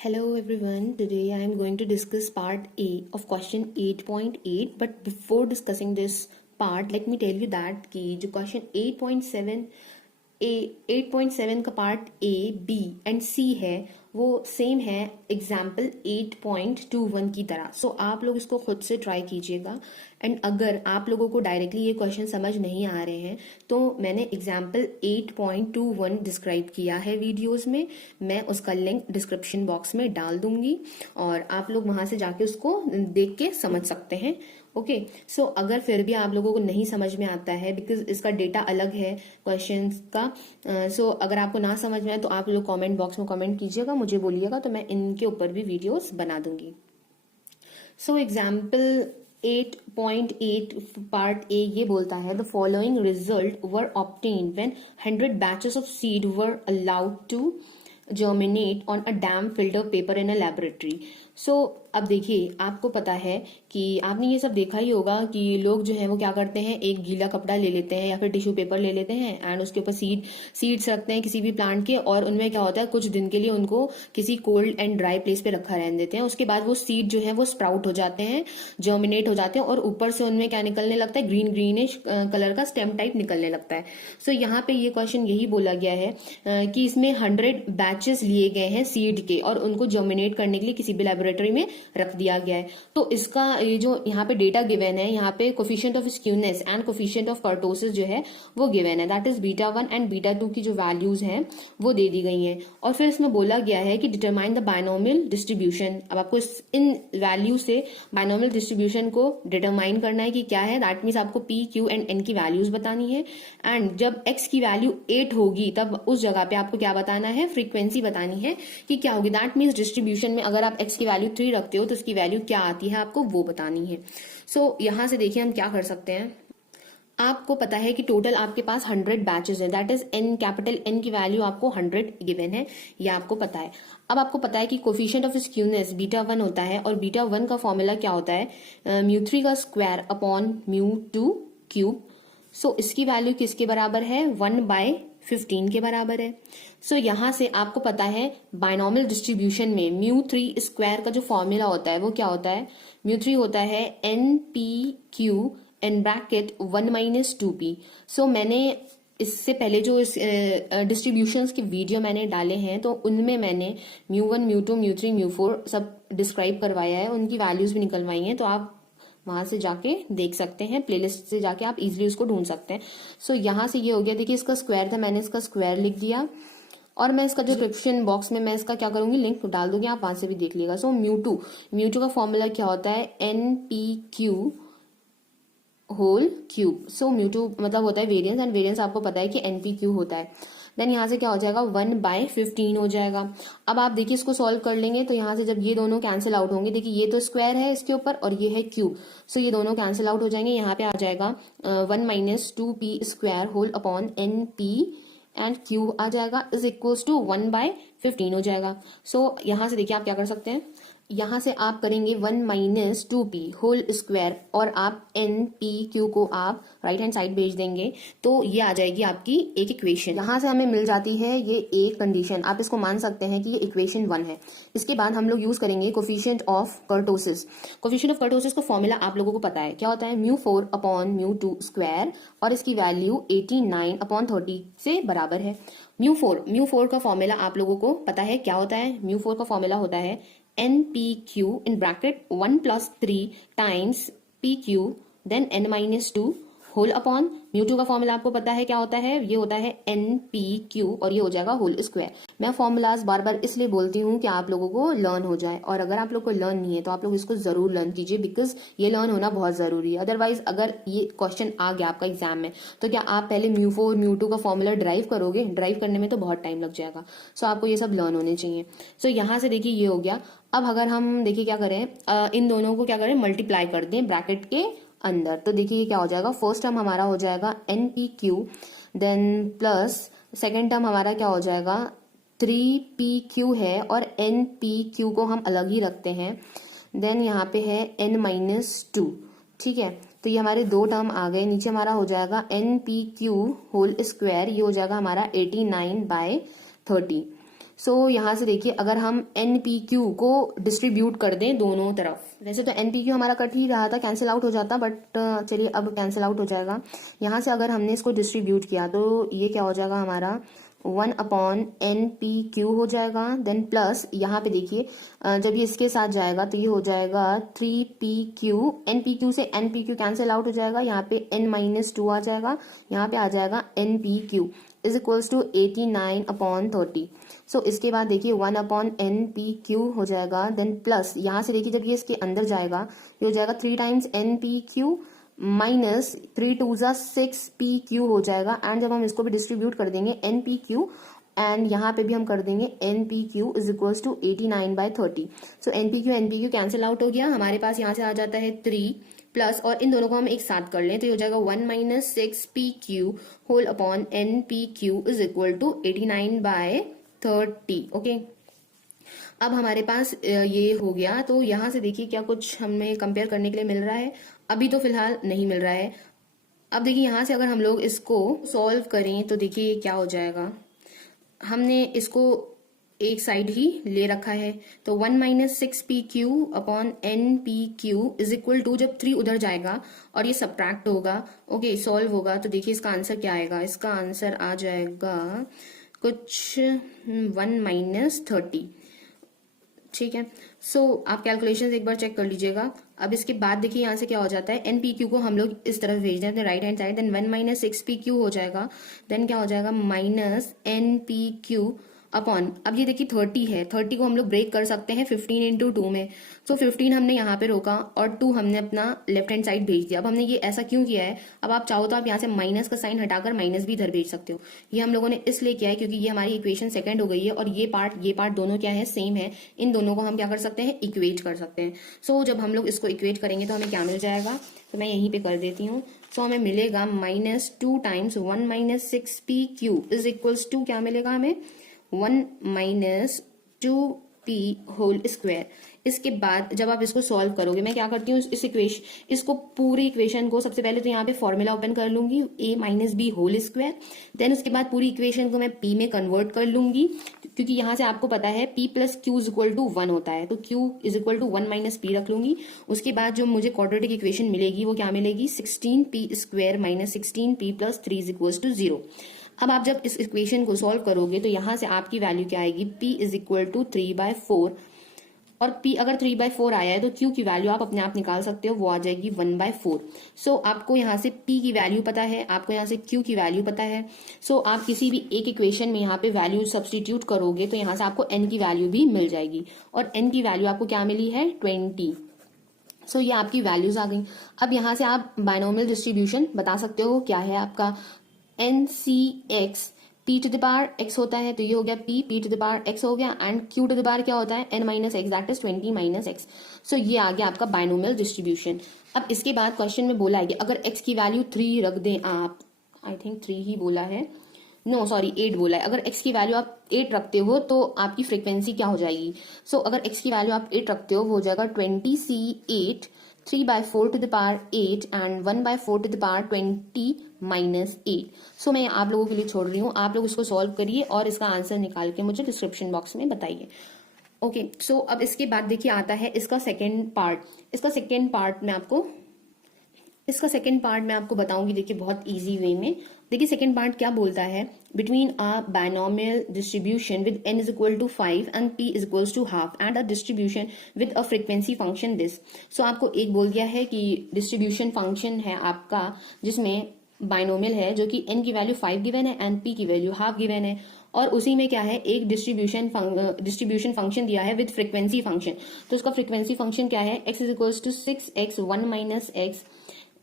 Hello everyone, today I am going to discuss part A of question 8.8, but before discussing this part let me tell you that कि जो question 8.7 का part A, B and C है वो same है example 8.21 की तरह। सो आप लोग इसको खुद से ट्राई कीजिएगा एंड अगर आप लोगों को डायरेक्टली ये क्वेश्चन समझ नहीं आ रहे हैं तो मैंने एग्जाम्पल 8.21 डिस्क्राइब किया है वीडियोस में, मैं उसका लिंक डिस्क्रिप्शन बॉक्स में डाल दूंगी और आप लोग वहां से जाके उसको देख के समझ सकते हैं। ओके सो अगर फिर भी आप लोगों को नहीं समझ में आता है बिकॉज इसका डेटा अलग है क्वेश्चंस का, सो अगर आपको ना समझ में आए तो आप लोग कमेंट बॉक्स में कमेंट कीजिएगा, मुझे बोलिएगा तो मैं इनके ऊपर भी वीडियोस बना दूंगी। सो एग्जाम्पल 8.8 पार्ट ए ये बोलता है the following result were obtained when 100 batches of seed were allowed to germinate on a damp filter paper in a laboratory. So अब देखिए आपको पता है कि आपने ये सब देखा ही होगा कि लोग जो है वो क्या करते हैं, एक गीला कपड़ा ले लेते हैं या फिर टिश्यू पेपर ले लेते हैं एंड उसके ऊपर सीड्स रखते हैं किसी भी प्लांट के, और उनमें क्या होता है कुछ दिन के लिए उनको किसी कोल्ड एंड ड्राई प्लेस पे रखा रहने देते हैं। उसके बाद वो सीड जो है वो स्प्राउट हो जाते हैं, जर्मिनेट हो जाते हैं और ऊपर से उनमें क्या निकलने लगता है, ग्रीन ग्रीनिश कलर का स्टेम टाइप निकलने लगता है। सो यहाँ पे ये क्वेश्चन यही बोला गया है कि इसमें 100 बैचेस लिए गए हैं सीड के और उनको जर्मिनेट करने के लिए किसी भी लेबोरेटरी में रख दिया गया है। तो इसका ये जो यहाँ पे डेटा गिवन है, यहाँ पे coefficient of skewness and coefficient of kurtosis जो है वो गिवन है, दैट इज β1 एंड β2 की जो वैल्यूज हैं वो दे दी गई हैं। और फिर इसमें बोला गया है कि डिटरमाइन द बायनोमियल डिस्ट्रीब्यूशन। अब आपको इन वैल्यू से बायनोमियल डिस्ट्रीब्यूशन को डिटरमाइन करना है कि क्या है, दैट मीन्स आपको p, q एंड n की वैल्यूज बतानी है एंड जब x की वैल्यू 8 होगी तब उस जगह पे आपको क्या बताना है, फ्रीक्वेंसी बतानी है कि क्या होगी। दैट मीन्स डिस्ट्रीब्यूशन में अगर आप x की वैल्यू 3 रखते हो तो उसकी वैल्यू क्या आती है आपको वो बतानी है। सो यहां से देखिए हम क्या कर सकते हैं, आपको पता है कि टोटल आपके पास 100 बैचेस है, that is n, capital N की वैल्यू आपको 100 गिवन है, ये आपको पता है। अब आपको पता है कि कोफिशिएंट ऑफ स्क्यूनेस β1 होता है और β1 का फॉर्मूला क्या होता है, μ3 का स्क्वायर अपॉन μ2 क्यूब। सो इसकी वैल्यू किसके बराबर है, 1/15 के बराबर है। सो यहां से आपको पता है बायनोमियल डिस्ट्रीब्यूशन में μ3 स्क्वायर का जो फॉर्मूला होता है वो क्या होता है, μ3 होता है npq इन ब्रैकेट 1 - 2p। सो मैंने इससे पहले जो इस डिस्ट्रीब्यूशंस के वीडियो मैंने डाले हैं तो उनमें मैंने μ1 μ2 μ3 μ4 सब डिस्क्राइब करवाया है, उनकी वैल्यूज भी निकलवाई हैं, तो आप वहां से जाके देख सकते हैं, प्लेलिस्ट से जाके आप इजीली उसको ढूंढ सकते हैं। सो यहाँ से ये हो गया, देखिए इसका स्क्वायर था, मैंने इसका स्क्वायर लिख दिया और मैं इसका जो डिस्क्रिप्शन बॉक्स में मैं इसका क्या करूंगी, लिंक डाल दूंगी, आप वहां से भी देख लीजिएगा। सो म्यू टू का फॉर्मूला क्या होता है, npq होल क्यूब। सो म्यू2 मतलब होता है वेरिएंस एंड वेरिएंस आपको पता है कि npq होता है। देन यहाँ से क्या हो जाएगा, 1/15 हो जाएगा। अब आप देखिए इसको सॉल्व कर लेंगे तो यहाँ से जब ये दोनों कैंसिल आउट होंगे, देखिए ये तो स्क्वायर है इसके ऊपर और ये है क्यूब, सो ये दोनों कैंसिल आउट हो जाएंगे। यहाँ पे आ जाएगा 1 - 2p square whole upon np and cube आ जाएगा इज इक्वल्स टू 1/15 हो जाएगा। सो यहाँ से देखिए आप क्या कर सकते हैं, यहां से आप करेंगे 1 - 2p होल स्क्वायर और आप npq को आप राइट हैंड साइड भेज देंगे तो ये आ जाएगी आपकी एक इक्वेशन। यहां से हमें मिल जाती है ये एक कंडीशन, आप इसको मान सकते हैं कि ये इक्वेशन 1 है। इसके बाद हम लोग यूज करेंगे coefficient of kurtosis. Coefficient of kurtosis का फॉर्मूला आप लोगों को पता है क्या होता है, μ4 अपॉन μ2 स्क्वायर और इसकी वैल्यू 89/30 से बराबर है। म्यू4 का फॉर्मूला आप लोगों को पता है क्या होता है, म्यू4 का फॉर्मूला होता है npq in bracket 1 + 3 times pq then n - 2 whole upon म्यू2 का फॉर्मूला आपको पता है क्या होता है, ये होता है npq और ये हो जाएगा होल स्क्वायर। मैं फॉर्मूलाज बार बार इसलिए बोलती हूँ कि आप लोगों को लर्न हो जाए, और अगर आप लोग को लर्न नहीं है तो आप लोग इसको जरूर लर्न कीजिए बिकॉज ये लर्न होना बहुत जरूरी है। अदरवाइज अगर ये क्वेश्चन आ गया आपका एग्जाम में तो क्या आप पहले म्यू4 म्यू2 का फॉर्मूला ड्राइव करोगे, ड्राइव करने में तो बहुत टाइम लग जाएगा। सो आपको ये सब लर्न होने चाहिए। सो यहाँ से देखिए ये हो गया। अब अगर हम देखिए क्या करें, इन दोनों को क्या करें, मल्टीप्लाई कर दें ब्रैकेट के अंदर, तो देखिए ये क्या हो जाएगा, फर्स्ट टर्म हमारा हो जाएगा npq then plus second term हमारा क्या हो जाएगा 3pq है और npq को हम अलग ही रखते हैं, देन यहाँ पे है n - 2, ठीक है। तो ये हमारे दो टर्म आ गए, नीचे हमारा हो जाएगा npq होल स्क्वायर, ये हो जाएगा हमारा 89/30। सो यहाँ से देखिए अगर हम एन पी क्यू को डिस्ट्रीब्यूट कर दें दोनों तरफ, वैसे तो एन पी क्यू हमारा कट ही रहा था, कैंसिल आउट हो जाता, बट चलिए अब कैंसिल आउट हो जाएगा। यहाँ से अगर हमने इसको डिस्ट्रीब्यूट किया तो ये क्या हो जाएगा हमारा 1/NPQ हो जाएगा। देन प्लस यहाँ पे देखिए जब ये इसके साथ जाएगा तो ये हो जाएगा 3PQ। NPQ से NPQ कैंसिल आउट हो जाएगा, यहाँ पे N-2 आ जाएगा, यहाँ पे आ जाएगा NPQ इज इक्वल्स टू 89/30। सो इसके बाद देखिए 1/NPQ हो जाएगा। देन प्लस यहाँ से देखिए जब ये इसके अंदर जाएगा ये हो जाएगा 3 टाइम्स NPQ माइनस 3 2 जा 6PQ हो जाएगा। एंड जब हम इसको भी डिस्ट्रीब्यूट कर देंगे NPQ एंड यहाँ पे भी हम कर देंगे NPQ is equals to 89/30। So NPQ cancel out हो गया, हमारे पास यहाँ से आ जाता है 3 प्लस, और इन दोनों को हम एक साथ कर लें तो ये हो जाएगा 1 - 6PQ whole upon NPQ is equal to 89/30। Okay, अब हमारे पास ये हो गया। तो यहाँ से देखिए क्या कुछ हमें कंपेयर करने के लिए मिल रहा है, अभी तो फिलहाल नहीं मिल रहा है। अब देखिए यहाँ से अगर हम लोग इसको सॉल्व करें तो देखिए क्या हो जाएगा, हमने इसको एक साइड ही ले रखा है तो 1 - 6PQ upon NPQ is equal to, जब 3 उधर जाएगा और ये सब्ट्रैक्ट होगा, ओके सॉल्व होगा, तो देखिए इसका आंसर क्या आएगा, इसका आंसर आ जाएगा कुछ 1 - 30। ठीक है, सो आप कैलकुलेशंस एक बार चेक कर लीजिएगा। अब इसके बाद देखिए यहाँ से क्या हो जाता है, NPQ को हम लोग इस तरफ भेज देते हैं right hand side, then 1 - 6PQ हो जाएगा, देन क्या हो जाएगा माइनस NPQ अपॉन, अब ये देखिए 30 है, 30 को हम लोग ब्रेक कर सकते हैं 15 × 2 में। सो 15 हमने यहाँ पे रोका और 2 हमने अपना लेफ्ट हैंड साइड भेज दिया। अब हमने ये ऐसा क्यों किया है, अब आप चाहो तो आप यहाँ से माइनस का साइन हटाकर माइनस भी इधर भेज सकते हो। ये हम लोगों ने इसलिए किया है क्योंकि ये हमारी इक्वेशन सेकंड हो गई है और ये पार्ट दोनों क्या है, सेम है। इन दोनों को हम क्या कर सकते हैं, इक्वेट कर सकते हैं। सो जब हम लोग इसको इक्वेट करेंगे तो हमें क्या मिल जाएगा, तो मैं यहीं पे कर देती हूँ। सो हमें मिलेगा -2 times 1 - 6PQ is equals to, क्या मिलेगा हमें 1 - 2P होल स्क्वायर। इसके बाद जब आप इसको सॉल्व करोगे, मैं क्या करती हूँ इसको पूरी इक्वेशन को सबसे पहले तो यहाँ पे फॉर्मूला ओपन कर लूंगी A - B whole square, then उसके बाद पूरी इक्वेशन को मैं P में कन्वर्ट कर लूंगी, क्योंकि यहाँ से आपको पता है P + Q is equal to 1 होता है, तो Q is equal to 1 - P रख लूंगी। उसके बाद जो मुझे क्वाड्रेटिक इक्वेशन मिलेगी वो क्या मिलेगी, 16P² - 16P + 3 is equal to 0। अब आप जब इस इक्वेशन को सॉल्व करोगे तो यहाँ से आपकी वैल्यू क्या आएगी, P इज इक्वल टू 3/4, और P अगर 3/4 आया है तो Q की वैल्यू आप अपने आप निकाल सकते हो, वो आ जाएगी 1/4। सो आपको यहाँ से P की वैल्यू पता है, आपको यहाँ से Q की वैल्यू पता है। सो आप किसी भी एक इक्वेशन में यहाँ पे वैल्यू सब्सटीट्यूट करोगे तो यहाँ से आपको N की वैल्यू भी मिल जाएगी, और N की वैल्यू आपको क्या मिली है, 20। सो ये आपकी वैल्यूज आ गई। अब यहाँ से आप बायनोमियल डिस्ट्रीब्यूशन बता सकते हो, क्या है आपका NCX P⁻x होता है, तो ये हो गया P⁻x हो गया, एंड Q⁻ क्या होता है, N - x, that is 20 - x। सो ये आ गया आपका बायनोमियल डिस्ट्रीब्यूशन। अब इसके बाद क्वेश्चन में बोला है कि अगर x की वैल्यू 3 रख दें आप, आई थिंक 3 ही बोला है, नो सॉरी 8 बोला है, अगर x की वैल्यू आप 8 रखते हो तो आपकी फ्रीक्वेंसी क्या हो जाएगी। सो अगर x की वैल्यू आप 8 रखते हो वो हो जाएगा 20C8 3/4 to the power 8 and 1/4 to the power 20 - 8। सो मैं आप लोगों के लिए छोड़ रही हूँ, आप लोग इसको सॉल्व करिए और इसका आंसर निकाल के मुझे डिस्क्रिप्शन बॉक्स में बताइए। ओके, सो अब इसके बाद देखिए आता है इसका सेकेंड पार्ट। इसका सेकेंड पार्ट मैं आपको बताऊंगी, देखिए बहुत इजी वे में। देखिए सेकेंड पार्ट क्या बोलता है, between a binomial distribution with n is equal to 5 and p is equal to half and a distribution with a frequency function this. So आपको एक बोल दिया है कि डिस्ट्रीब्यूशन फंक्शन है आपका जिसमें बायनोमियल है, जो कि n की वैल्यू 5 गिवन है एंड p की वैल्यू हाफ गिवन है, और उसी में क्या है, एक डिस्ट्रीब्यूशन फंक्शन दिया है विद फ्रीक्वेंसी फंक्शन। तो उसका फ्रीक्वेंसी फंक्शन क्या है, x is equal to 6x 1 - x,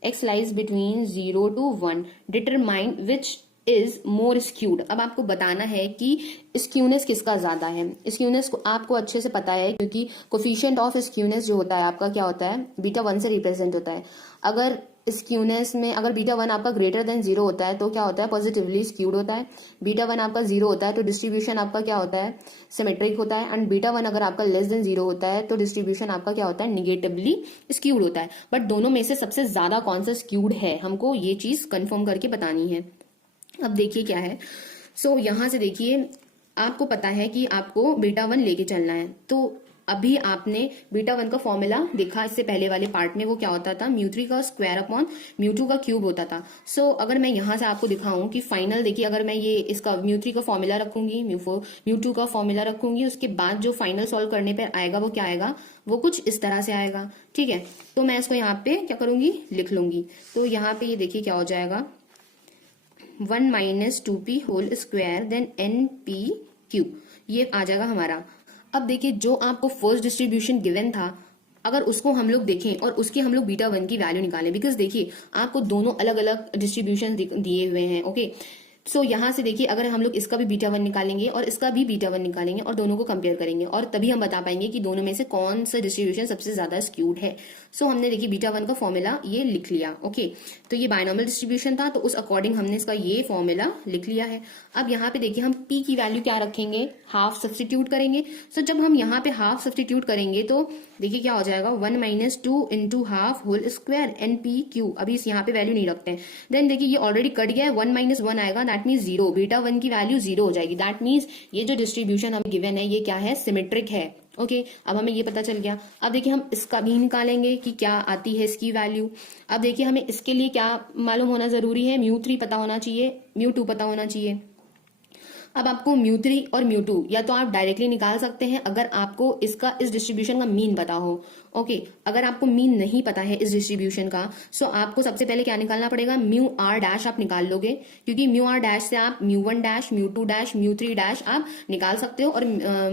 x lies between 0 to 1, determine which is more skewed। अब आपको बताना है कि स्क्यूनेस किसका ज्यादा है। स्क्यूनेस को आपको अच्छे से पता है क्योंकि कोफिशिएंट ऑफ स्क्यूनेस जो होता है आपका क्या होता है, β1 से रिप्रेजेंट होता है। अगर स्क्यूनेस में अगर β1 आपका ग्रेटर देन 0 होता है तो क्या होता है, पॉजिटिवली स्क्यूड होता है। β1 आपका 0 होता है तो डिस्ट्रीब्यूशन आपका क्या होता है, सिमेट्रिक होता है। एंड β1 अगर आपका लेस देन 0 होता है तो डिस्ट्रीब्यूशन आपका क्या होता है, निगेटिवली स्क्यूड होता है। बट दोनों में से सबसे ज्यादा कौन सा स्क्यूड है, हमको ये चीज कंफर्म करके बतानी है। अब देखिए क्या है, सो यहां से देखिए आपको पता है कि आपको बीटा वन लेके चलना है, तो अभी आपने बीटा वन का फॉर्मूला देखा इससे पहले वाले पार्ट में, वो क्या होता था, म्यू थ्री का स्क्वायर अपॉन म्यू टू का क्यूब होता था। सो अगर मैं यहां से आपको दिखाऊं कि फाइनल देखिए, अगर मैं ये इसका म्यू थ्री का फॉर्मूला रखूंगी, म्यू टू का फॉर्मूला रखूंगी, उसके बाद जो फाइनल सॉल्व करने पर आएगा वो क्या आएगा, वो कुछ इस तरह से आएगा। ठीक है, तो मैं इसको यहाँ पे क्या करूंगी, लिख लूंगी। तो यहाँ पे ये देखिए क्या हो जाएगा, 1 minus 2p whole square then NP/Q, ये आ जाएगा हमारा। अब देखिए जो आपको फर्स्ट डिस्ट्रीब्यूशन गिवन था, अगर उसको हम लोग देखें और उसकी हम लोग बीटा वन की वैल्यू निकालें, बिकॉज देखिए आपको दोनों अलग अलग डिस्ट्रीब्यूशन दिए हुए हैं। ओके, सो यहाँ से देखिए अगर हम लोग इसका भी बीटा वन निकालेंगे और इसका भी बीटा वन निकालेंगे और दोनों को कंपेयर करेंगे, और तभी हम बता पाएंगे कि दोनों में से कौन सा डिस्ट्रीब्यूशन सबसे ज्यादा स्क्यूड है। सो हमने देखिए बीटा वन का फॉर्मूला ये लिख लिया। ओके, तो ये बायनॉमियल डिस्ट्रीब्यूशन था, तो उस अकॉर्डिंग हमने इसका ये फॉर्मूला लिख लिया है। अब यहाँ पे देखिए हम p की वैल्यू क्या रखेंगे, हाफ सब्सटीट्यूट करेंगे। सो जब हम यहाँ पे हाफ सब्सटीट्यूट करेंगे तो देखिए क्या हो जाएगा, 1 minus 2 into half whole square NP/Q। अभी इस यहाँ पे वैल्यू नहीं रखते हैं, देन देखिए ये ऑलरेडी कट गया है, 1 माइनस 1 आएगा, दैट मीन्स 0, बीटा वन की वैल्यू 0 हो जाएगी। दैट मीन्स ये जो डिस्ट्रीब्यूशन हमें गिवन है ये क्या है, सिमेट्रिक है। ओके, अब हमें ये पता चल गया। अब देखिए हम इसका भी निकालेंगे कि क्या आती है इसकी वैल्यू। अब देखिए हमें इसके लिए क्या मालूम होना जरूरी है, म्यू थ्री पता होना चाहिए, म्यू टू पता होना चाहिए। अब आपको म्यू थ्री और म्यू टू या तो आप डायरेक्टली निकाल सकते हैं अगर आपको इसका इस डिस्ट्रीब्यूशन का मीन पता हो। ओके, अगर आपको मीन नहीं पता है इस डिस्ट्रीब्यूशन का, सो आपको सबसे पहले क्या निकालना पड़ेगा, म्यू आर डैश आप निकाल लोगे, क्योंकि म्यू आर डैश से आप mu one dash, mu two dash, mu three dash आप निकाल सकते हो, और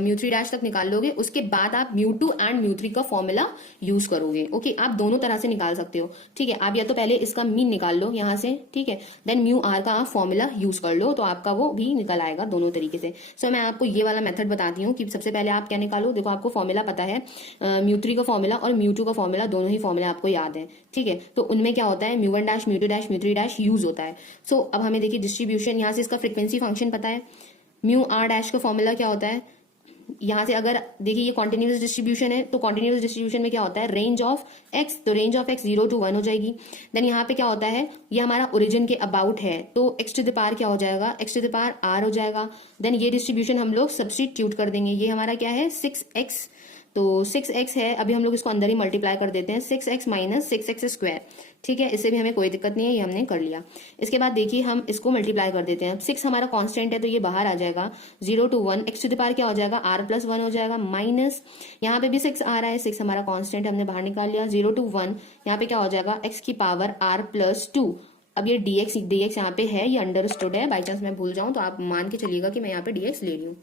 म्यू थ्री डैश तक निकाल लोगे। उसके बाद आप mu two and mu three का फॉर्मूला यूज करोगे। ओके, आप दोनों तरह से निकाल सकते हो। ठीक है, आप या तो पहले इसका मीन निकाल लो यहाँ से, ठीक है, देन म्यू आर का आप फॉर्मूला यूज कर लो, तो आपका वो भी निकल आएगा दोनों तरीके से। सो मैं आपको ये वाला मेथड बताती हूँ कि सबसे पहले आप क्या निकालो। देखो आपको फॉर्मूला पता है, म्यू थ्री का फॉर्मूला और म्यू टू का फॉर्मूला, दोनों ही फॉर्मूला आपको याद है। ठीक है, तो उनमें क्या होता है, mu one dash, mu two dash, mu three dash use होता है। सो अब हमें देखिए डिस्ट्रीब्यूशन, यहाँ से इसका फ्रीक्वेंसी फंक्शन पता है। म्यू आर डैश का फॉर्मूला क्या होता है, यहाँ से अगर देखिए ये कॉन्टिन्यूस डिस्ट्रीब्यूशन है, तो कॉन्टिन्यूस डिस्ट्रीब्यूशन में क्या होता है, रेंज ऑफ एक्स, तो रेंज ऑफ एक्स 0 to 1 हो जाएगी। देन यहाँ पे क्या होता है, ये हमारा ओरिजिन के अबाउट है, तो एक्स टू द पावर क्या हो जाएगा, X to the power R हो जाएगा। देन ये डिस्ट्रीब्यूशन हम लोग सब्स्टिट्यूट कर देंगे, ये हमारा क्या है 6x, तो 6x है, अभी हम लोग इसको अंदर ही मल्टीप्लाई कर देते हैं, 6x माइनस 6x स्क्वायर। ठीक है, इससे भी हमें कोई दिक्कत नहीं है, ये हमने कर लिया। इसके बाद देखिए हम इसको मल्टीप्लाई कर देते हैं। 6 हमारा कांस्टेंट है तो ये बाहर आ जाएगा, 0 to 1, X to the power क्या हो जाएगा, r प्लस 1 हो जाएगा, माइनस यहाँ पे भी 6 आ रहा है, 6 हमारा कांस्टेंट हमने बाहर निकाल लिया, 0 to 1 यहाँ पे क्या हो जाएगा, x की पावर r प्लस 2। अब ये dx यहाँ पे है, ये अंडरस्टूड है, बाई चांस मैं भूल जाऊं तो आप मान के चलिएगा कि मैं यहाँ पे dx ले रही हूँ।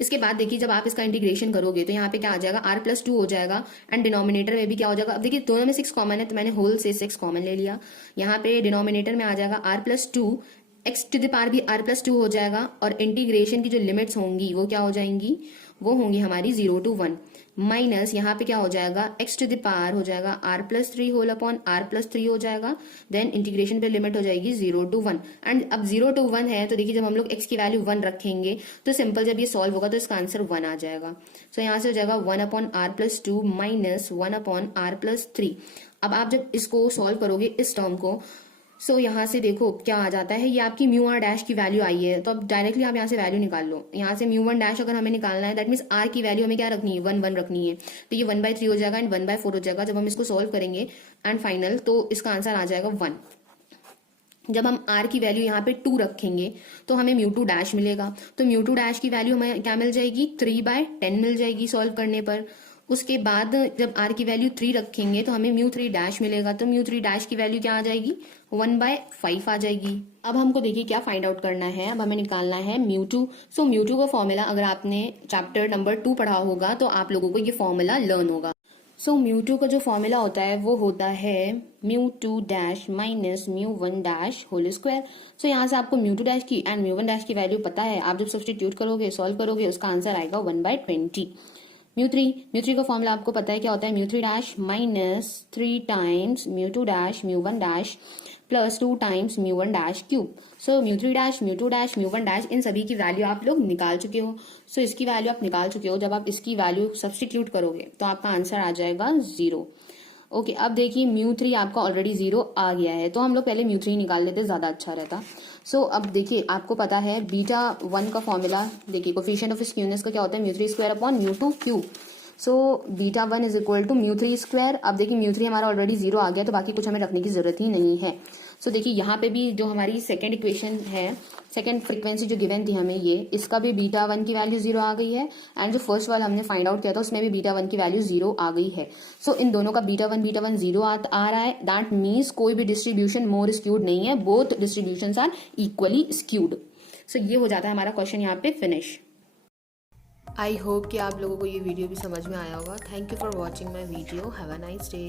इसके बाद देखिए जब आप इसका इंटीग्रेशन करोगे तो यहाँ पे क्या आ जाएगा, r प्लस 2 हो जाएगा, एंड डिनोमिनेटर में भी क्या हो जाएगा। अब देखिए दोनों में 6 कॉमन है तो मैंने होल से 6 कॉमन ले लिया। यहाँ पे डिनोमिनेटर में आ जाएगा r plus 2, X to the power भी r प्लस 2 हो जाएगा, और इंटीग्रेशन की जो लिमिट्स होंगी वो क्या हो जाएंगी, वो होंगी हमारी 0 to 1, माइनस यहाँ पे क्या हो जाएगा, x टू द पावर हो जाएगा r plus 3 whole upon r plus 3 हो जाएगा। देन इंटीग्रेशन पे लिमिट हो जाएगी 0 to 1, एंड अब 0 to 1 है तो देखिए जब हम लोग x की वैल्यू 1 रखेंगे तो सिंपल जब ये सॉल्व होगा तो इसका आंसर 1 आ जाएगा। सो यहाँ से हो जाएगा 1 upon r plus 2 minus 1 upon r plus 3। अब आप जब इसको सॉल्व करोगे इस टर्म को, सो यहाँ से देखो क्या आ जाता है, ये आपकी म्यू आर डैश की वैल्यू आई है, तो अब डायरेक्टली आप यहाँ से वैल्यू निकाल लो। यहाँ से म्यू वन डैश अगर हमें निकालना है, दैट मीन्स आर की वैल्यू हमें क्या रखनी है, 1 1 रखनी है, तो ये 1/3 हो जाएगा एंड 1/4 हो जाएगा जब हम इसको सॉल्व करेंगे एंड फाइनल, तो इसका आंसर आ जाएगा 1। जब हम r की वैल्यू यहाँ पे 2 रखेंगे तो हमें म्यू टू डैश मिलेगा, तो म्यू टू डैश की वैल्यू हमें क्या मिल जाएगी, 3/10 मिल जाएगी सॉल्व करने पर। उसके बाद जब r की वैल्यू 3 रखेंगे तो हमें म्यू थ्री डैश मिलेगा, तो म्यू थ्री डैश की वैल्यू क्या आ जाएगी, 1/5 आ जाएगी। अब हमको देखिए क्या फाइंड आउट करना है, अब हमें निकालना है mu to. So mu two का फॉर्मूला अगर आपने चैप्टर नंबर 2 पढ़ा होगा तो आप लोगों को ये फॉर्मूला लर्न होगा। सो म्यू टू का जो फॉर्मूला होता है वो होता है mu two dash minus mu one dash whole square. So यहाँ से आपको म्यू टू डैश की एंड म्यू वन डैश की वैल्यू पता है, आप जब सब्स्टिट्यूट करोगे सॉल्व करोगे उसका आंसर आएगा 1/20। म्यू थ्री का फॉर्मूला आपको पता है क्या होता है, mu three dash minus 3 times mu two dash mu one dash plus 2 times mu one dash cube. So mu three dash, mu two dash, mu one dash, इन सभी की वैल्यू आप लोग निकाल चुके हो। सो इसकी वैल्यू आप निकाल चुके हो, जब आप इसकी वैल्यू सब्स्टिट्यूट करोगे तो आपका आंसर आ जाएगा 0। ओके, अब देखिए μ3 आपका ऑलरेडी 0 आ गया है, तो हम लोग पहले μ3 निकाल लेते, ज़्यादा अच्छा रहता। सो अब देखिए आपको पता है β1 का फॉर्मूला, देखिए कोफिशिएंट ऑफ स्क्यूनेस का क्या होता है, μ3 square upon μ2 cube. So β1 is equal to μ3 square. अब देखिए μ3 हमारा ऑलरेडी 0 आ गया, तो बाकी कुछ हमें रखने की जरूरत ही नहीं है। सो देखिए यहाँ पे भी जो हमारी सेकेंड इक्वेशन है, सेकेंड फ्रीक्वेंसी जो गिवन थी हमें, ये इसका भी β1 की वैल्यू 0 आ गई है, एंड जो फर्स्ट वाला हमने फाइंड आउट किया था उसमें भी β1 की वैल्यू 0 आ गई है। सो इन दोनों का β1 0 आ रहा है, दैट मीन्स कोई भी डिस्ट्रीब्यूशन मोर स्क्यूड नहीं है, both distributions are equally skewed. So ये हो जाता है हमारा क्वेश्चन यहाँ पे फिनिश। आई होप कि आप लोगों को ये वीडियो भी समझ में आया होगा। Thank you for watching my video. Have a nice day.